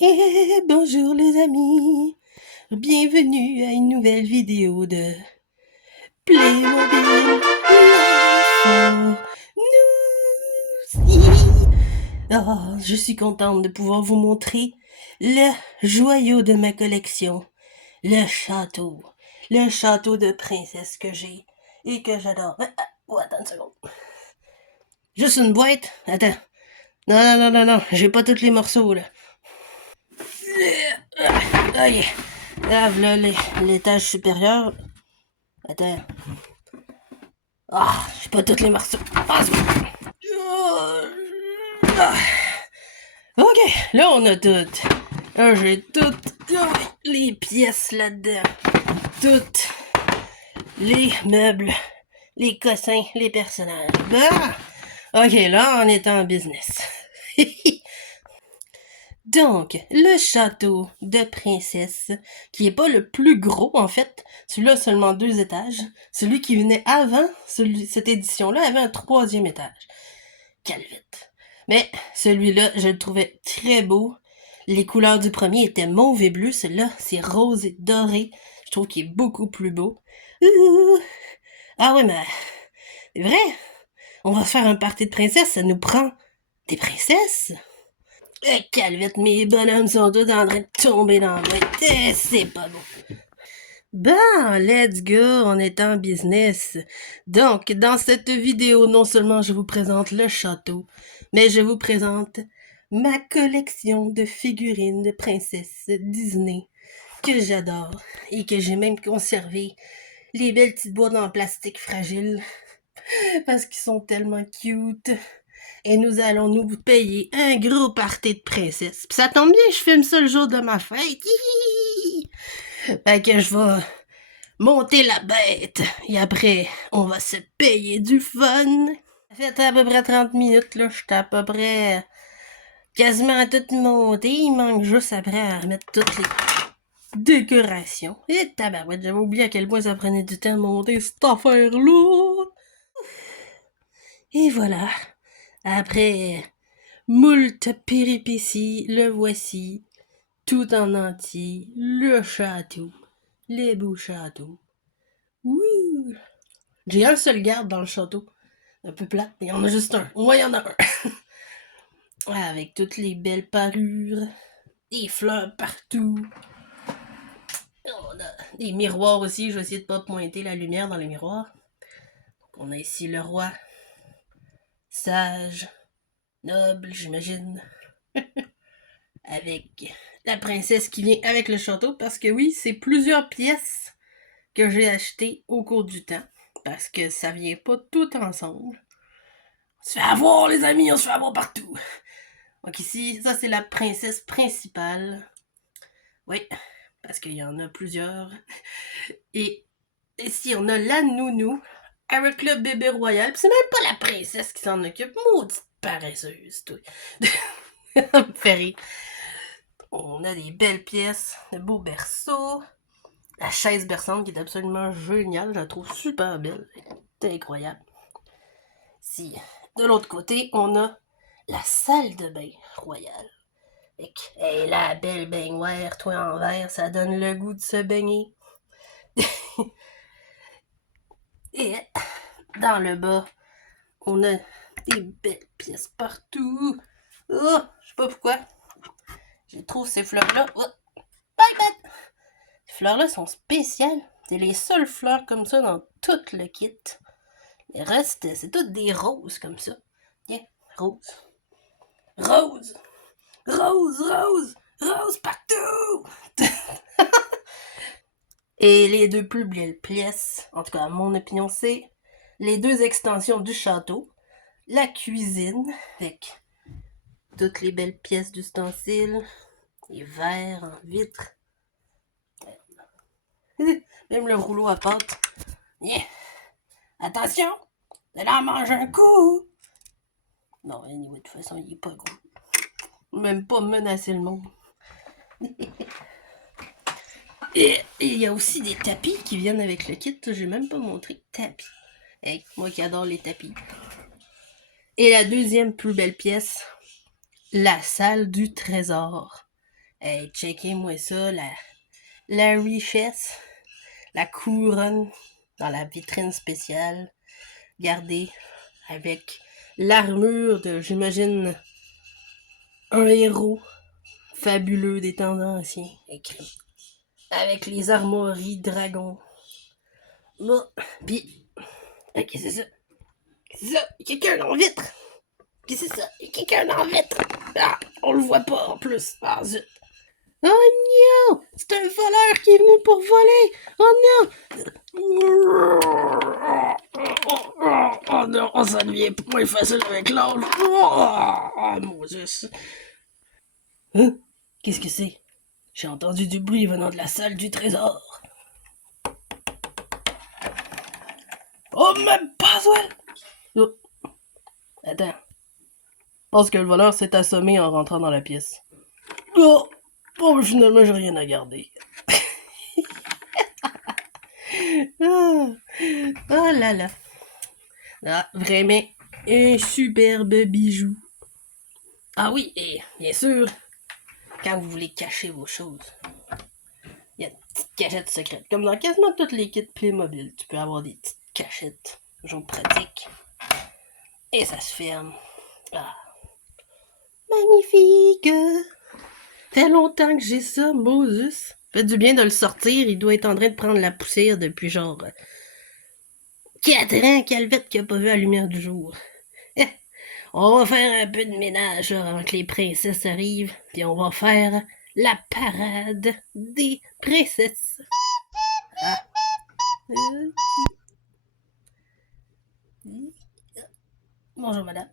Et bonjour les amis, bienvenue à une nouvelle vidéo de Playmobil Life for Nous. Oh, je suis contente de pouvoir vous montrer le joyau de ma collection, le château. Le château de princesse que j'ai et que j'adore. Oh, attends une seconde. Juste une boîte? Attends. Non, j'ai pas tous les morceaux là. Ok. Là, voilà l'étage supérieur. Attends. Ah, j'ai pas tous les morceaux. Ah, c'est bon. Ah. Ok, là on a tout. Là, j'ai toutes les pièces là-dedans. Toutes les meubles, les cossins, les personnages. Bah! Ok, là on est en business. Donc, le château de princesse, qui est pas le plus gros en fait, celui-là a seulement 2 étages. Celui qui venait avant, cette édition-là, avait un 3e étage. Calvite. Mais celui-là, je le trouvais très beau. Les couleurs du premier étaient mauve et bleu. Celui-là, c'est rose et doré. Je trouve qu'il est beaucoup plus beau. Ah ouais, mais c'est vrai. On va se faire un party de princesse. Ça nous prend des princesses. Calvite, mes bonhommes sont tous en train de tomber dans le boîte. C'est pas bon. Bon, let's go, on est en business. Donc, dans cette vidéo, non seulement je vous présente le château, mais je vous présente ma collection de figurines de princesses Disney que j'adore et que j'ai même conservé les belles petites boîtes en plastique fragile parce qu'ils sont tellement cute. Et nous allons nous payer un gros party de princesse. Puis ça tombe bien, je filme ça le jour de ma fête. Hihihi. Fait que je vais monter la bête. Et après, on va se payer du fun. Ça fait à peu près 30 minutes, là. J'étais à peu près quasiment à tout monter. Il manque juste après à mettre toutes les décorations. Et tabarouette, j'avais oublié à quel point ça prenait du temps de monter cette affaire-là. Et voilà. Après moult péripéties, le voici, tout en entier, le château, les beaux châteaux. Wouh! J'ai un seul garde dans le château, un peu plat, mais il y en a juste un. Au moins, il y en a un. Avec toutes les belles parures, des fleurs partout. On a des miroirs aussi, je vais essayer de pas pointer la lumière dans les miroirs. On a ici le roi, sage, noble, j'imagine, avec la princesse qui vient avec le château, parce que oui, c'est plusieurs pièces que j'ai achetées au cours du temps, parce que ça vient pas tout ensemble. On se fait avoir, les amis, on se fait avoir partout. Donc ici, ça c'est la princesse principale. Oui, parce qu'il y en a plusieurs. Et ici, on a la nounou avec le bébé royal. Puis c'est même pas la princesse qui s'en occupe. Maudite paresseuse, toi. Ça me fait rire. On a des belles pièces, de beaux berceaux. La chaise berçante qui est absolument géniale. Je la trouve super belle. C'est incroyable. Si, de l'autre côté, on a la salle de bain royale. Et la belle baignoire, toi en verre, ça donne le goût de se baigner. Et dans le bas, on a des belles pièces partout. Oh, je sais pas pourquoi. Je trouve ces fleurs-là. Oh, bye bye. Ces fleurs-là sont spéciales. C'est les seules fleurs comme ça dans tout le kit. Le reste, c'est toutes des roses comme ça. Tiens, rose. Rose! Rose, rose! Rose partout! Et les deux plus belles pièces, en tout cas à mon opinion, c'est les deux extensions du château. La cuisine, avec toutes les belles pièces d'ustensiles, les verres en vitre, même le rouleau à pâte. Yeah. Attention, vous allez en manger un coup. Non, anyway, de toute façon, il est pas gros. Même pas menacer le monde. Et il y a aussi des tapis qui viennent avec le kit. J'ai même pas montré tapis. Hey, moi qui adore les tapis. Et la deuxième plus belle pièce, la salle du trésor. Hey, checkez-moi ça, la richesse, la couronne dans la vitrine spéciale, gardée avec l'armure de, j'imagine, un héros fabuleux des temps anciens, écrit, avec les armoiries dragons. Bon, pis, qu'est-ce que c'est ça? Qu'est-ce que c'est ça? Quelqu'un dans la vitre! Qu'est-ce que c'est ça? Quelqu'un dans la vitre! Ah, on le voit pas en plus. Ah, zut! Oh non! C'est un voleur qui est venu pour voler! Oh non! Oh non, ça devient moins facile avec l'âge! Oh mon Dieu! Hein? Qu'est-ce que c'est? J'ai entendu du bruit venant de la salle du trésor. Oh, même pas, ouais! Oh. Attends. Je pense que le voleur s'est assommé en rentrant dans la pièce. Oh! Bon, finalement, j'ai rien à garder. Ah. Oh là là. Ah, vraiment, un superbe bijou. Ah oui, et bien sûr, quand vous voulez cacher vos choses, il y a une petite cachette secrète. Comme dans quasiment toutes les kits Playmobil, tu peux avoir des petites cachettes, toujours pratiques. Et ça se ferme. Ah. Magnifique! Fait longtemps que j'ai ça, Moses. Fait du bien de le sortir, il doit être en train de prendre la poussière depuis genre 4 ans, Calvette qui a pas vu la lumière du jour. On va faire un peu de ménage là, avant que les princesses arrivent, puis on va faire la parade des princesses. Ah. Bonjour, madame.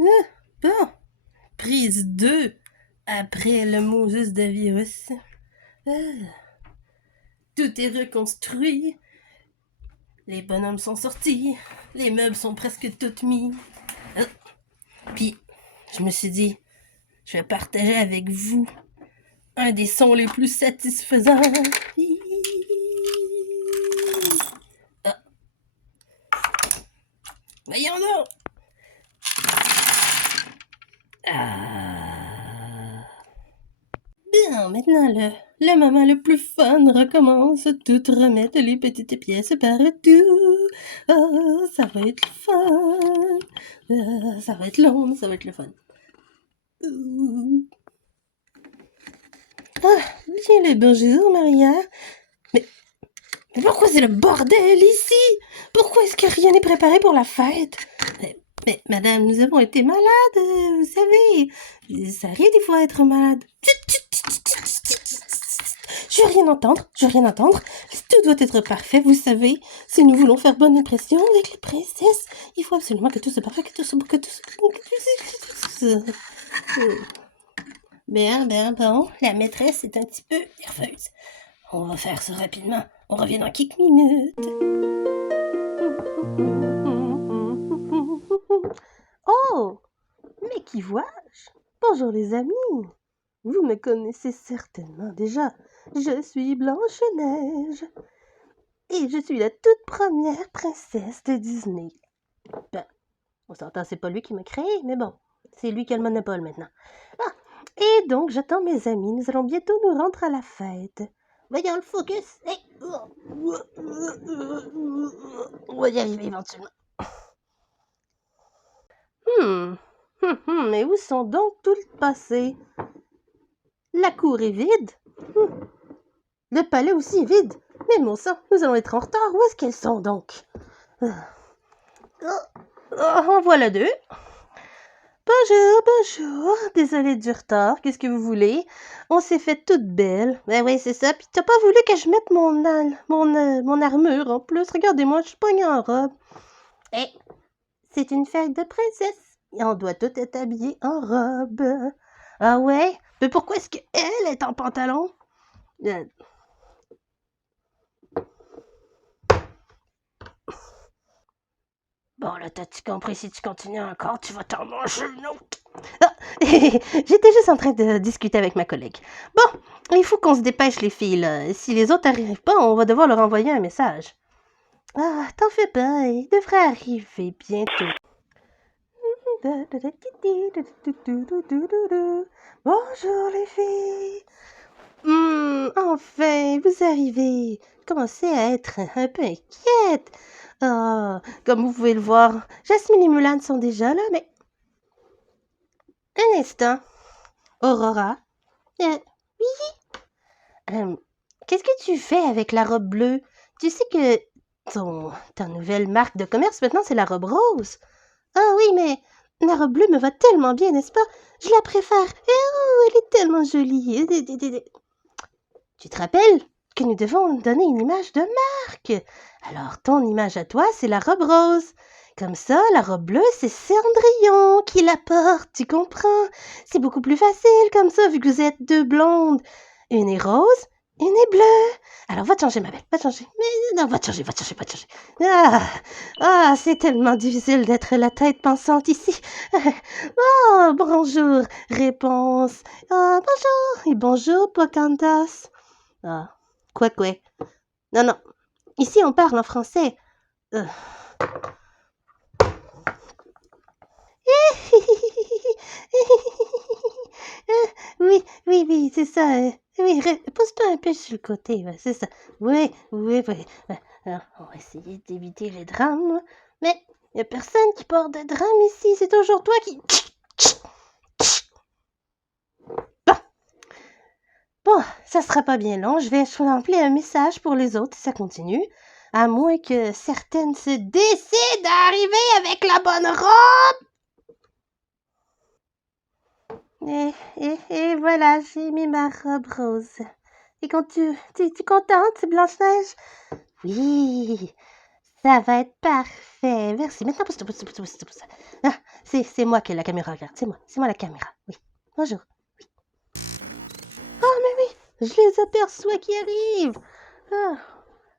Ah, bon. Prise 2 après le Moses de virus. Ah. Tout est reconstruit. Les bonhommes sont sortis. Les meubles sont presque tous mis. Ah. Puis, je me suis dit, je vais partager avec vous un des sons les plus satisfaisants. Ah. Voyons donc. Ah. Bien, maintenant le moment le plus fun recommence. Tout remettre les petites pièces partout. Oh, ça va être fun. Ça va être long, mais ça va être le fun. Ah, bien le bonjour, Maria. Mais pourquoi c'est le bordel ici? Pourquoi est-ce que rien n'est préparé pour la fête? Mais madame, nous avons été malades, vous savez. Ça arrive des fois d'être malade. Je veux rien entendre, je veux rien entendre. Tout doit être parfait, vous savez. Si nous voulons faire bonne impression avec les princesses, il faut absolument que tout soit parfait, que tout soit... Bien, bon, la maîtresse est un petit peu nerveuse. On va faire ça rapidement. On revient dans quelques minutes. Oh, mais qui vois-je? Bonjour les amis. Vous me connaissez certainement déjà. Je suis Blanche-Neige. Et je suis la toute première princesse de Disney. Ben, on s'entend, c'est pas lui qui m'a créé, mais bon, c'est lui qui a le monopole maintenant. Ah, et donc, j'attends mes amis. Nous allons bientôt nous rendre à la fête. Voyons le focus. Hey. On va y arriver éventuellement. Mais où sont donc tous les passés? La cour est vide. Le palais aussi est vide. Mais mon sang, nous allons être en retard. Où est-ce qu'elles sont donc? En voilà deux. Bonjour. Désolée du retard. Qu'est-ce que vous voulez? On s'est fait toute belle. Ben oui, c'est ça. Puis t'as pas voulu que je mette mon armure en plus. Regardez-moi, je suis pognée en robe. Hey, c'est une fête de princesse. Et on doit tout être habillé en robe. Ah ouais? Mais pourquoi est-ce qu'elle est en pantalon? Bon, là, t'as-tu compris? Si tu continues encore, tu vas t'en manger une autre. Ah, j'étais juste en train de discuter avec ma collègue. Bon, il faut qu'on se dépêche, les filles, là. Si les autres n'arrivent pas, on va devoir leur envoyer un message. Ah, t'en fais pas, il devrait arriver bientôt. Bonjour les filles. Enfin, vous arrivez. Je commençais à être un peu inquiète. Comme vous pouvez le voir, Jasmine et Mulan sont déjà là, mais... Un instant. Aurora. Qu'est-ce que tu fais avec la robe bleue? Tu sais que ta nouvelle marque de commerce maintenant, c'est la robe rose. Ah oui, mais la robe bleue me va tellement bien, n'est-ce pas? Je la préfère. Elle est tellement jolie. Tu te rappelles que nous devons donner une image de marque. Alors, ton image à toi, c'est la robe rose. Comme ça, la robe bleue, c'est Cendrillon qui la porte, tu comprends? C'est beaucoup plus facile comme ça, vu que vous êtes deux blondes. Une est rose, une est bleue. Alors, va te changer, ma belle, va te changer. Mais non, va te changer. C'est tellement difficile d'être la tête pensante ici. Oh, bonjour, réponse. Bonjour, et bonjour, Pocahontas. Quoi. Non. Ici, on parle en français. Oui, c'est ça. Oui, pose-toi un peu sur le côté, c'est ça. Oui. Alors, on va essayer d'éviter les drames. Mais il n'y a personne qui porte de drame ici. C'est toujours toi qui... Bon, ça sera pas bien long. Je vais appeler un message pour les autres si ça continue. À moins que certaines se décident d'arriver avec la bonne robe. Et voilà, j'ai mis ma robe rose. Et quand tu contente, Blanche-Neige? Oui, ça va être parfait. Merci. Maintenant, pousse-toi. Ah, c'est moi qui ai la caméra, regarde. C'est moi la caméra. Oui. Bonjour. Oui. Oh, mais oui, je les aperçois qui arrivent.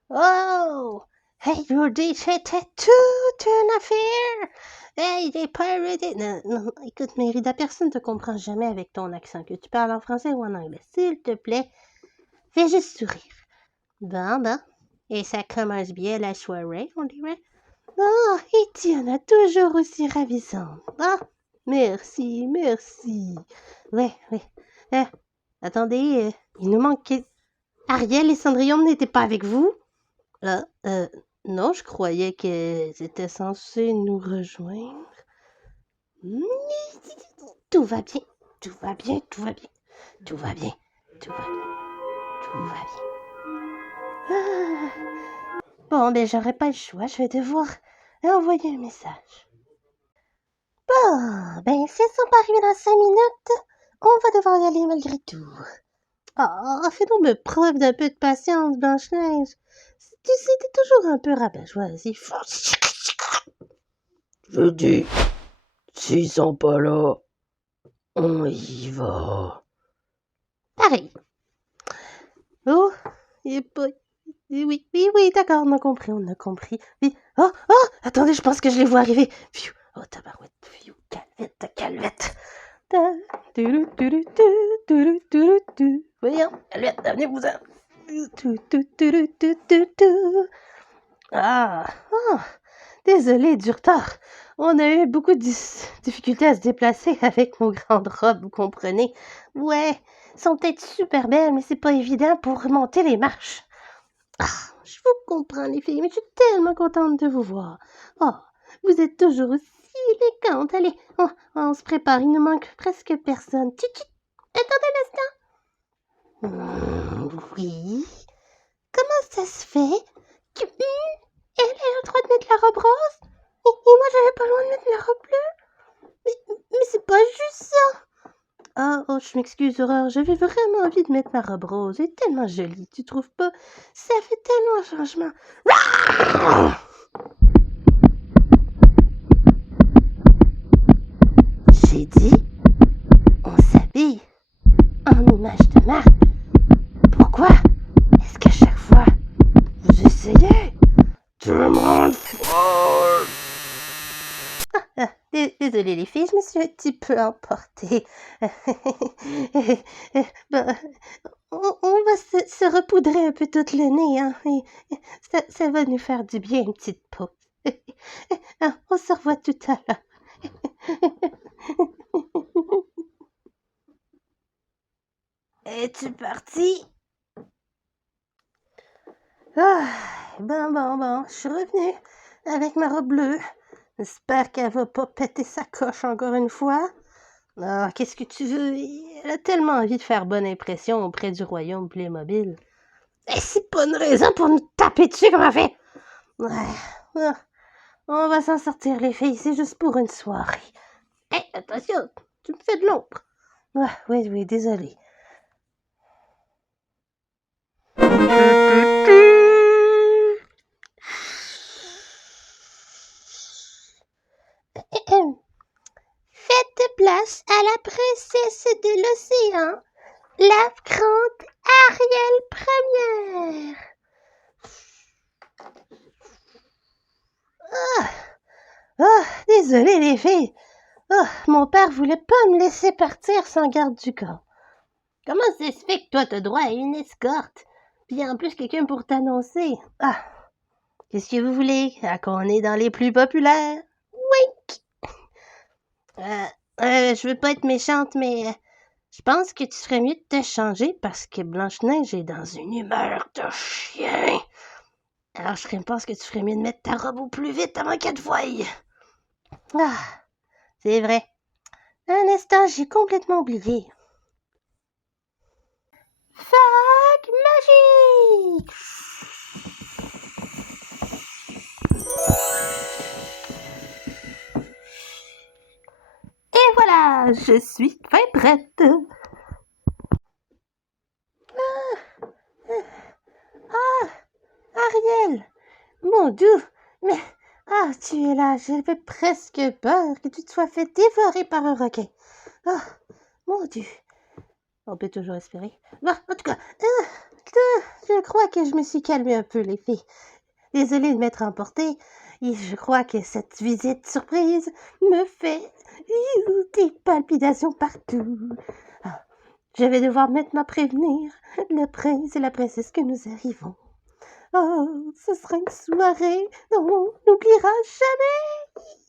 Oh! Hey, Rudy, c'était toute une affaire! Hey, les pirates! Non, écoute, Mérida, personne ne te comprend jamais avec ton accent, que tu parles en français ou en anglais. S'il te plaît, fais juste sourire. Bon. Et ça commence bien la soirée, on dirait. Oh, et tu en as toujours aussi ravissante. Ah, merci. Ouais. Attendez, il nous manque... Ariel et Cendrillon n'étaient pas avec vous? Non, je croyais qu'elles étaient censées nous rejoindre. Tout va bien. Bon, ben j'aurai pas le choix, je vais devoir envoyer un message. Bon, ben si elles sont pas arrivées dans 5 minutes, on va devoir y aller malgré tout. Fais-donc preuve d'un peu de patience, Blanche-Neige. Tu sais, t'es toujours un peu rabat-joie. Je dis, s'ils sont pas là, on y va. Pareil. Oh, il est pas... Oui, d'accord, on a compris. Oui. Oh, attendez, je pense que je les vois arriver. Pfiou. Oh, tabarouette, pfiou, calvette. Voyons, Calvette, amenez-vous-en. Désolé du retard. On a eu beaucoup de difficultés à se déplacer avec nos grandes robes, vous comprenez. Ouais, sont peut-être super belles, mais c'est pas évident pour remonter les marches. Je vous comprends, les filles, mais je suis tellement contente de vous voir. Oh, vous êtes toujours aussi élégantes. Allez, on se prépare, il ne manque presque personne. Attendez un instant. Oui. Comment ça se fait que elle a le droit de mettre la robe rose et moi j'avais pas le droit de mettre la robe bleue? Mais c'est pas juste ça. Je m'excuse, Aurore, j'avais vraiment envie de mettre ma robe rose. Elle est tellement jolie, tu trouves pas? Ça fait tellement un changement. J'ai dit, on s'habille en image de marque. Pourquoi est-ce qu'à chaque fois, vous essayez de me rendre folle? Désolée les filles, je me suis un petit peu emportée. On va se repoudrer un peu tout le nez, hein, et ça va nous faire du bien, une petite pause. On se revoit tout à l'heure. Es-tu parti? Ah, bon, je suis revenue avec ma robe bleue. J'espère qu'elle va pas péter sa coche encore une fois. Ah, qu'est-ce que tu veux? Elle a tellement envie de faire bonne impression auprès du royaume Playmobil. Et c'est pas une raison pour nous taper dessus comme on fait. Ouais, ah, on va s'en sortir les filles, c'est juste pour une soirée. Hé, attention, tu me fais de l'ombre. Ah, oui, désolé. Faites place à la princesse de l'océan, la grande Ariel Première. Désolé les filles. Mon père voulait pas me laisser partir sans garde du corps. Comment ça se fait que toi t'as droit à une escorte? Puis en plus quelqu'un pour t'annoncer. Qu'est-ce que vous voulez? Qu'on est dans les plus populaires? Wink! Je veux pas être méchante, mais je pense que tu ferais mieux de te changer parce que Blanche-Neige est dans une humeur de chien. Alors je pense que tu ferais mieux de mettre ta robe au plus vite avant qu'elle te voie. C'est vrai. Un instant, j'ai complètement oublié. Fac magique! Et voilà, je suis fin prête. Ariel! Mon Dieu! Mais, tu es là, j'avais presque peur que tu te sois fait dévorer par un requin. Mon Dieu! On peut toujours espérer. Bon, en tout cas, je crois que je me suis calmée un peu, les filles. Désolée de m'être emportée. Et je crois que cette visite surprise me fait des palpitations partout. Je vais devoir maintenant prévenir le prince et la princesse que nous arrivons. Ce sera une soirée dont on n'oubliera jamais.